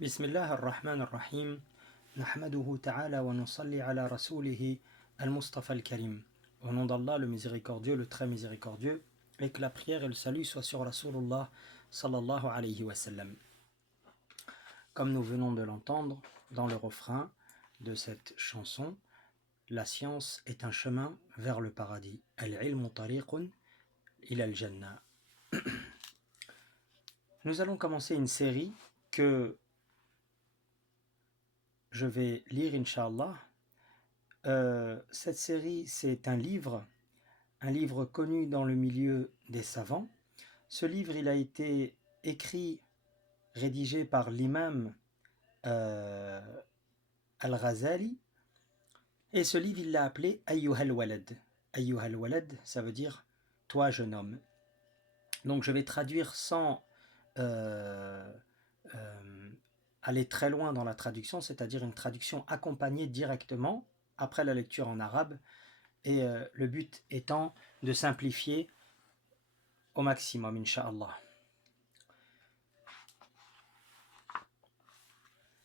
بسم الله الرحمن الرحيم نحمده تعالى ونصلي على رسوله المصطفى الكريم. Au nom d'Allah, le miséricordieux, le très miséricordieux, et que la prière et le salut soient sur Rasulullah sallallahu alayhi wa sallam. Comme nous venons de l'entendre dans le refrain de cette chanson, la science est un chemin vers le paradis. Al-ilmu tariqun ila al-jannah. Nous allons commencer une série que je vais lire, Inch'Allah. Cette série, c'est un livre connu dans le milieu des savants. Ce livre, il a été écrit, rédigé par l'imam Al-Ghazali, et ce livre, il l'a appelé Ayyuhal Walad. Ayyuhal Walad, ça veut dire « toi, jeune homme ». Donc, je vais traduire sans aller très loin dans la traduction, c'est-à-dire une traduction accompagnée directement après la lecture en arabe, et le but étant de simplifier au maximum, Inch'Allah.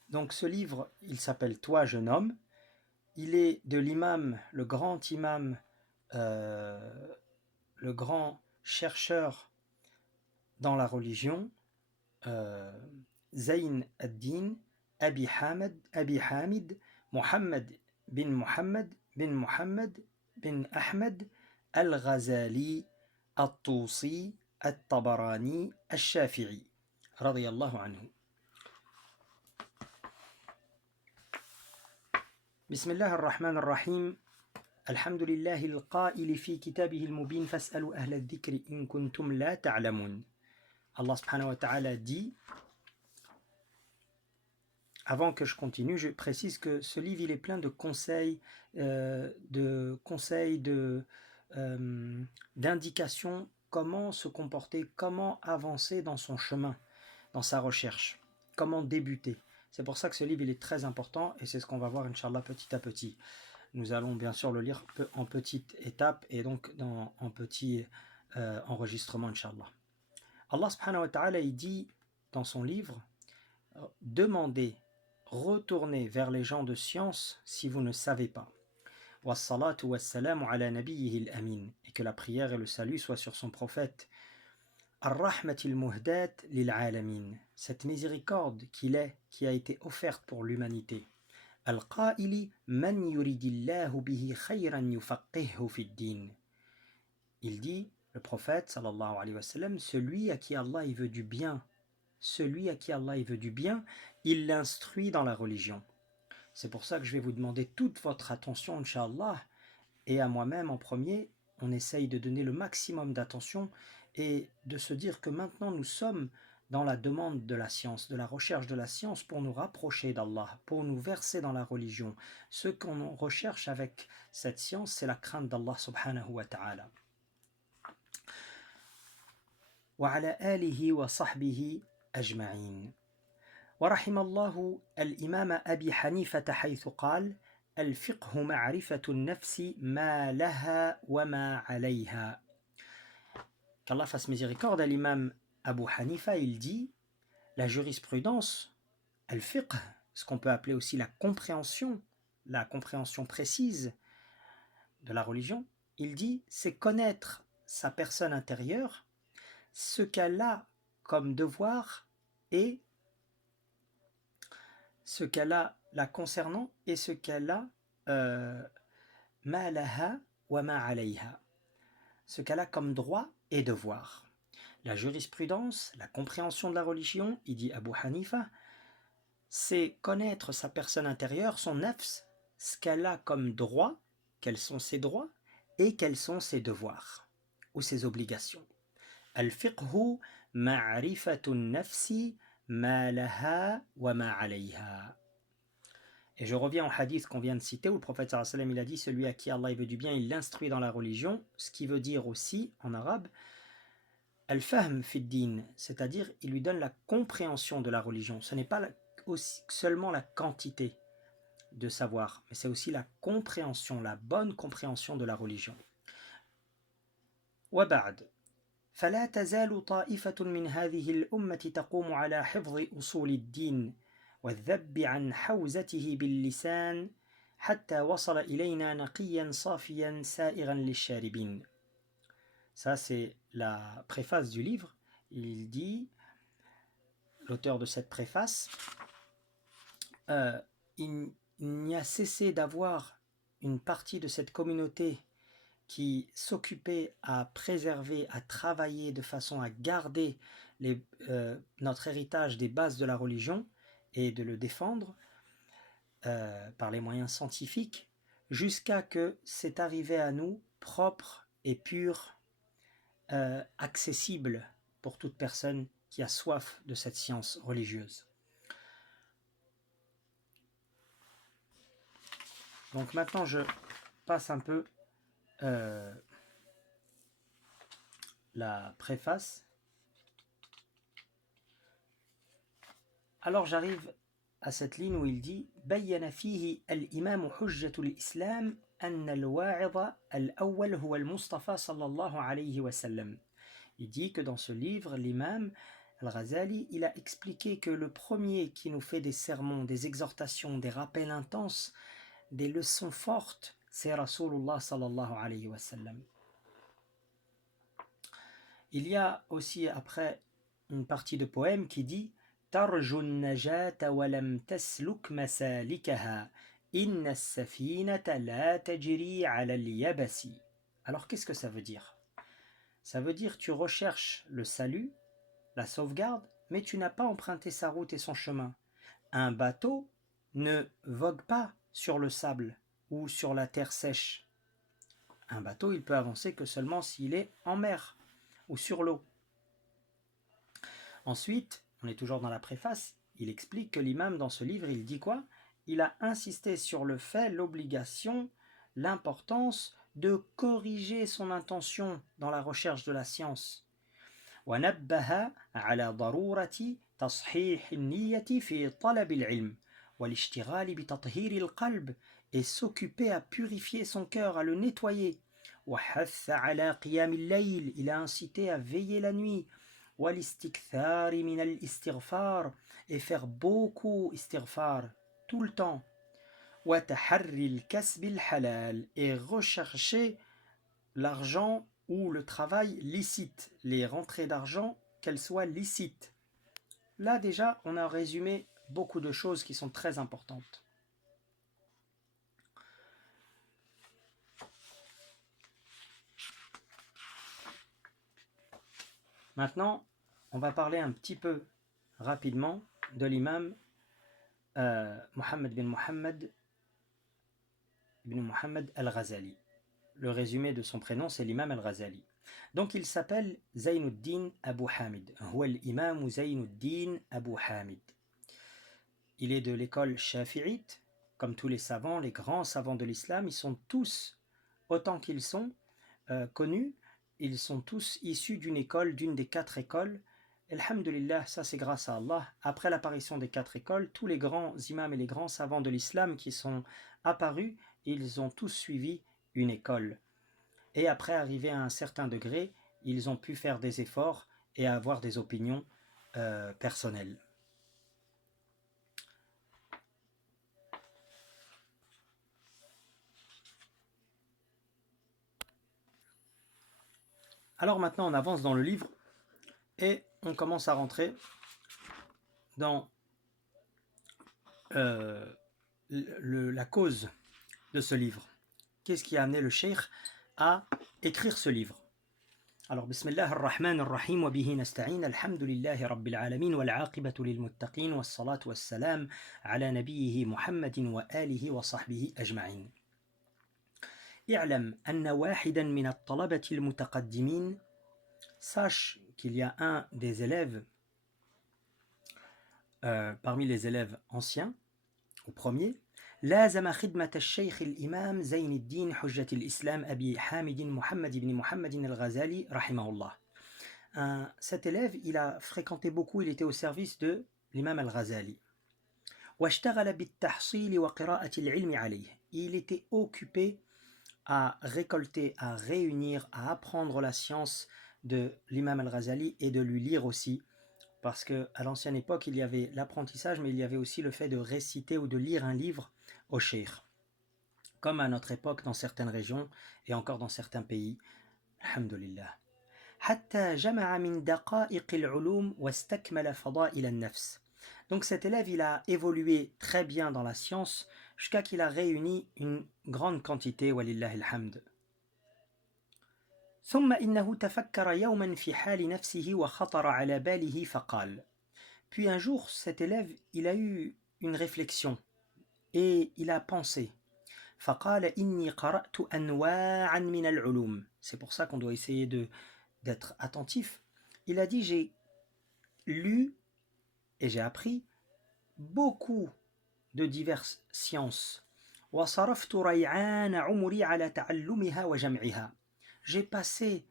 Donc ce livre, il s'appelle « Toi, jeune homme ». Il est de l'imam, le grand imam, le grand chercheur dans la religion, Zayn ad-Din Abi Hamid Muhammad bin Ahmed al-Ghazali al-Tusi al-Tabarani al-Shafi'i radiyallahu anhu. بسم الله الرحمن الرحيم الحمد لله القائل في كتابه المبين فاسألوا أهل الذكر إن كنتم لا تعلمون. Allah subhanahu wa ta'ala dit, avant que je continue, je précise que ce livre il est plein de conseils, d'indications, comment se comporter, comment avancer dans son chemin, dans sa recherche, comment débuter. C'est pour ça que ce livre il est très important et c'est ce qu'on va voir Inch'Allah petit à petit. Nous allons bien sûr le lire en petites étapes et donc en petits enregistrements Inch'Allah. Allah subhanahu wa ta'ala il dit dans son livre, demandez, retournez vers les gens de science si vous ne savez pas. Wassalatu wassalamu ala nabiyyihi al-amin, et que la prière et le salut soient sur son prophète. Ar-rahmatil muhdat lil alamin, cette miséricorde qui a été offerte pour l'humanité. Al-qaili man yuridillahu bihi khayran yufaqqihhu fid din. Il dit, le prophète sallallahu alayhi wa sallam, celui à qui Allah il veut du bien, il l'instruit dans la religion. C'est pour ça que je vais vous demander toute votre attention, Inch'Allah, et à moi-même en premier, on essaye de donner le maximum d'attention et de se dire que maintenant nous sommes dans la demande de la science, de la recherche de la science pour nous rapprocher d'Allah, pour nous verser dans la religion. Ce qu'on recherche avec cette science, c'est la crainte d'Allah subhanahu wa ta'ala. وعلى آله وصحبه أجمعين. ورحم الله الإمام أبي حنيفة حيث قال الفقه معرفة النفس ما لها وما عليها. Qu'Allah fasse miséricorde à l'imam Abu Hanifa, il dit la jurisprudence, al-fiqh, ce qu'on peut appeler aussi la compréhension précise de la religion, il dit c'est connaître sa personne intérieure, ce qu'elle a comme devoir et ce qu'elle a la concernant et ce qu'elle a ma laha wa ma alayha, ce qu'elle a comme droit et devoir. La jurisprudence, la compréhension de la religion, il dit Abu Hanifa, c'est connaître sa personne intérieure, son nafs, ce qu'elle a comme droit, quels sont ses droits et quels sont ses devoirs ou ses obligations. Al-fiqhu ma'rifatun nafsi ma laha wa ma alayha. Et je reviens au hadith qu'on vient de citer où le prophète sallallahu alayhi wa sallam il a dit celui à qui Allah veut du bien, il l'instruit dans la religion, ce qui veut dire aussi en arabe al-fahm fi din, c'est-à-dire il lui donne la compréhension de la religion. Ce n'est pas seulement la quantité de savoir, mais c'est aussi la compréhension, la bonne compréhension de la religion. Wa ba'd. فلا تزال طائفة من هذه الأمة تقوم على حفظ أصول الدين والذب عن حوزته باللسان حتى وصل إلينا نقيا صافيا سائغا للشاربين. Ça, c'est la préface du livre. Il dit, l'auteur de cette préface, il n'y a cessé d'avoir une partie de cette communauté qui s'occupait à préserver, à travailler de façon à garder notre héritage des bases de la religion et de le défendre par les moyens scientifiques, jusqu'à que c'est arrivé à nous propre et pur, accessible pour toute personne qui a soif de cette science religieuse. Donc maintenant je passe un peu la préface. Alors j'arrive à cette ligne où il dit بين فيه الإمام حجة الإسلام أن الواعظ الأول هو المصطفى صلى الله عليه وسلم. Il dit que dans ce livre, l'imam Al-Ghazali, il a expliqué que le premier qui nous fait des sermons, des exhortations, des rappels intenses, des leçons fortes, c'est Rasulullah sallallahu alayhi wa sallam. Il y a aussi après une partie de poème qui dit ترجو النجاة ولم تسلك مسالكها إن السفينة لا تجري على اليبس. Alors qu'est-ce que ça veut dire? Ça veut dire tu recherches le salut, la sauvegarde, mais tu n'as pas emprunté sa route et son chemin. Un bateau ne vogue pas sur le sable ou sur la terre sèche. Un bateau, il peut avancer que seulement s'il est en mer ou sur l'eau. Ensuite, on est toujours dans la préface, il explique que l'imam dans ce livre, il dit quoi? Il a insisté sur le fait, l'obligation, l'importance de corriger son intention dans la recherche de la science. ونبه على ضرورة تصحيح النية في طلب العلم والاشتغال بتطهير القلب et s'occuper à purifier son cœur, à le nettoyer. وحث على قيام الليل, il a incité à veiller la nuit. والاستكثار من الاستغفار, et faire beaucoup istighfar tout le temps. وتحري الكسب الحلال, et rechercher l'argent ou le travail licite, les rentrées d'argent, qu'elles soient licites. Là déjà, on a résumé beaucoup de choses qui sont très importantes. Maintenant, on va parler un petit peu rapidement de l'imam Mohammed ibn Muhammad al-Ghazali. Le résumé de son prénom, c'est l'imam al-Ghazali. Donc il s'appelle Zaynuddin Abu Hamid. Huwa l'imam Zaynuddin Abu Hamid. Il est de l'école shafi'ite, comme tous les savants, les grands savants de l'islam. Ils sont tous, autant qu'ils sont connus, ils sont tous issus d'une école, d'une des 4 écoles. Alhamdulillah, ça c'est grâce à Allah. Après l'apparition des 4 écoles, tous les grands imams et les grands savants de l'islam qui sont apparus, ils ont tous suivi une école. Et après arriver à un certain degré, ils ont pu faire des efforts et avoir des opinions personnelles. Alors maintenant, on avance dans le livre et on commence à rentrer dans la cause de ce livre. Qu'est-ce qui a amené le cheikh à écrire ce livre? Alors, Bismillah ar-Rahman ar-Rahim, wa bihi nasta'in, alhamdulillahi rabbil alamin, wal aqibatu lil muttaqin, was salatu was salam ala nabiyhi Muhammadin wa alihi wa sahbihi ajma'in. اعلم أن واحدا من الطلبة المتقدمين, sache qu'il y a un des élèves parmi les élèves anciens, au premier, لازم خدمة الشيخ الإمام زين الدين حجة الإسلام أبي حامد محمد بن محمد الغزالي رحمه الله. Cet élève, il a fréquenté beaucoup, il était au service de l'imam al-Ghazali. واشتغل بالتحصيل وقراءة العلم عليه. Il était occupé à récolter, à réunir, à apprendre la science de l'imam al-Ghazali et de lui lire aussi Parce qu'à l'ancienne époque, il y avait l'apprentissage, mais il y avait aussi le fait de réciter ou de lire un livre au cheikh. Comme à notre époque dans certaines régions et encore dans certains pays. Alhamdulillah. حتى جمع من دقائق العلوم واستكمل فضائل النفس. Donc cet élève, il a évolué très bien dans la science jusqu'à qu'il a réuni une grande quantité, walillahi alhamd. ثم إنه تفكر يوما في حال نفسه وخطر على باله فقال. Puis un jour, cet élève, il a eu une réflexion et il a pensé. فقال إني قرأت أنواعا من العلوم. C'est pour ça qu'on doit essayer d'être attentif. Il a dit, j'ai lu et j'ai appris beaucoup de diverses sciences. وصرفت ريعان عمري على تعلمها وجمعها. J'ai passé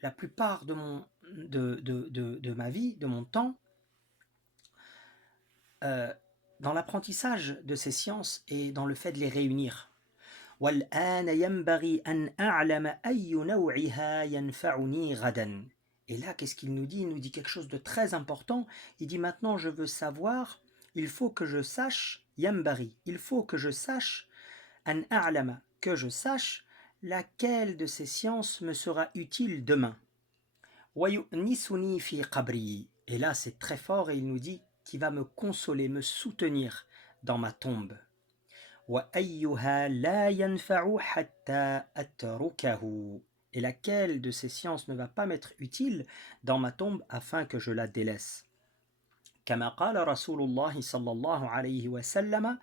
la plupart de ma vie, de mon temps, dans l'apprentissage de ces sciences et dans le fait de les réunir. والآن ينبغي أن أعلم أي نوعها ينفعني غدا. Et là, qu'est-ce qu'il nous dit? Il nous dit quelque chose de très important. Il dit maintenant, je veux savoir, il faut que je sache, ينبغي, il faut que je sache, أن أعلم, que je sache, laquelle de ces sciences me sera utile demain. ويؤنسني في قبري. Et là, c'est très fort et il nous dit qui va me consoler, me soutenir dans ma tombe. وأيها لا ينفع حتى أتركه. Et laquelle de ces sciences ne va pas m'être utile dans ma tombe afin que je la délaisse. كما قال رسول الله صلى الله عليه وسلم,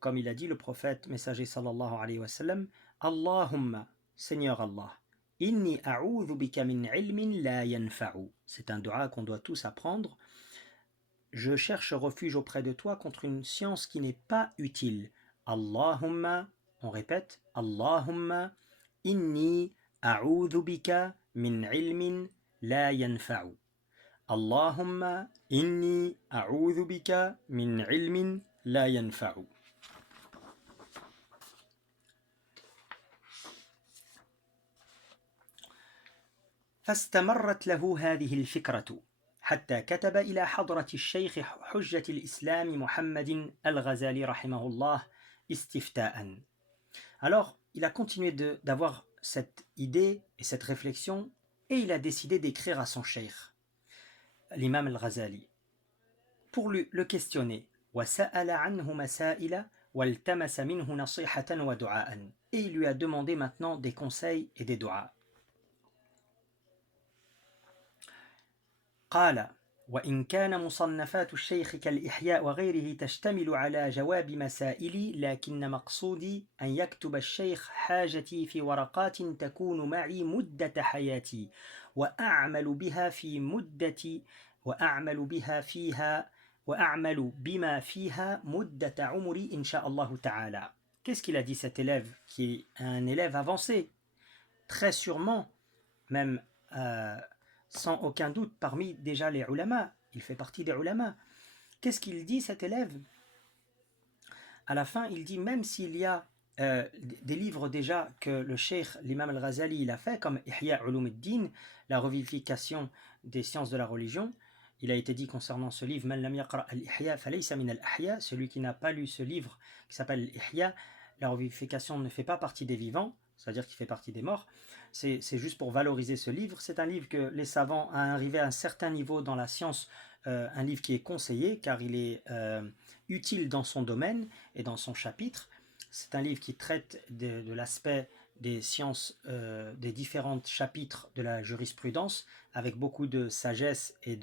comme il a dit le prophète messager sallallahu alayhi wa sallam, Allahumma, Seigneur Allah, inni a'udhu bika min ilmin la yanfa'u. C'est un dua qu'on doit tous apprendre. Je cherche refuge auprès de toi contre une science qui n'est pas utile. Allahumma, on répète, Allahumma, inni a'udhu bika min ilmin la yanfa'u. Allahumma, inni a'udhu bika min ilmin la yanfa'u. فاستمرت له هذه الفكرة حتى كتب إلى حضرة الشيخ حجة الإسلام محمد الغزالي رحمه الله استفتاء. Alors, il a continué d'avoir cette idée et cette réflexion et il a décidé d'écrire à son cheikh, l'imam al-Ghazali, pour le questionner. وسأل عنه مسائل والتمس منه نصيحة ودعاء. Et il lui a demandé maintenant des conseils et des du'as. قال وإن كان مصنفات الشيخ كالإحياء وغيره تشتمل على جواب مسائلي لكن مقصودي أن يكتب الشيخ حاجتي في ورقات تكون معي مدة حياتي وأعمل بما فيها مدة عمري إن شاء الله تعالى. Qu'est-ce qu'il a dit cet élève qui est un élève avancé, très sûrement, même sans aucun doute parmi déjà les ulama, il fait partie des ulama. Qu'est-ce qu'il dit cet élève? À la fin, il dit même s'il y a des livres déjà que le cheikh, l'imam al-Ghazali, il a fait, comme Ihya Ulumuddin, la revivification des sciences de la religion, il a été dit concernant ce livre, Man lam yaqra al-Ihya falaysa min al-Ahya, celui qui n'a pas lu ce livre qui s'appelle Ihya, la revivification ne fait pas partie des vivants, c'est-à-dire qu'il fait partie des morts. C'est juste pour valoriser ce livre. C'est un livre que les savants, à arriver à un certain niveau dans la science, un livre qui est conseillé car il est utile dans son domaine et dans son chapitre. C'est un livre qui traite de l'aspect des sciences, des différents chapitres de la jurisprudence avec beaucoup de sagesse et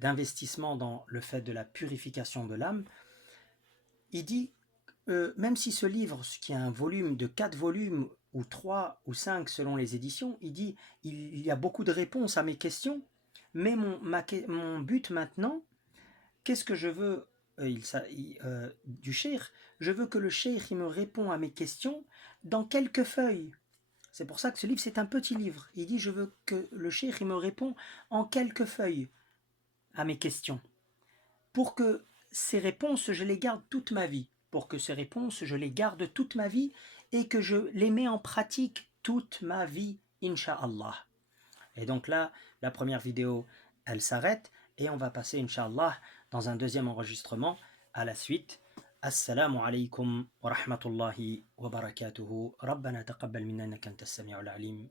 d'investissement dans le fait de la purification de l'âme. Il dit même si ce livre, qui a un volume de 4 volumes, ou 3 ou 5 selon les éditions, il dit il y a beaucoup de réponses à mes questions, mais mon but maintenant, qu'est-ce que je veux du cheikh? Je veux que le cheikh il me répond à mes questions dans quelques feuilles. C'est pour ça que ce livre, c'est un petit livre. Il dit, je veux que le cheikh il me répond en quelques feuilles à mes questions, pour que ces réponses, je les garde toute ma vie. Pour que ces réponses, je les garde toute ma vie et que je les mets en pratique toute ma vie, Inch'Allah. Et donc là, la première vidéo, elle s'arrête et on va passer, Inch'Allah, dans un deuxième enregistrement à la suite. Assalamu alaikum wa rahmatullahi wa barakatuhu. Rabbana taqabbal minna innaka antas sami'ul alim.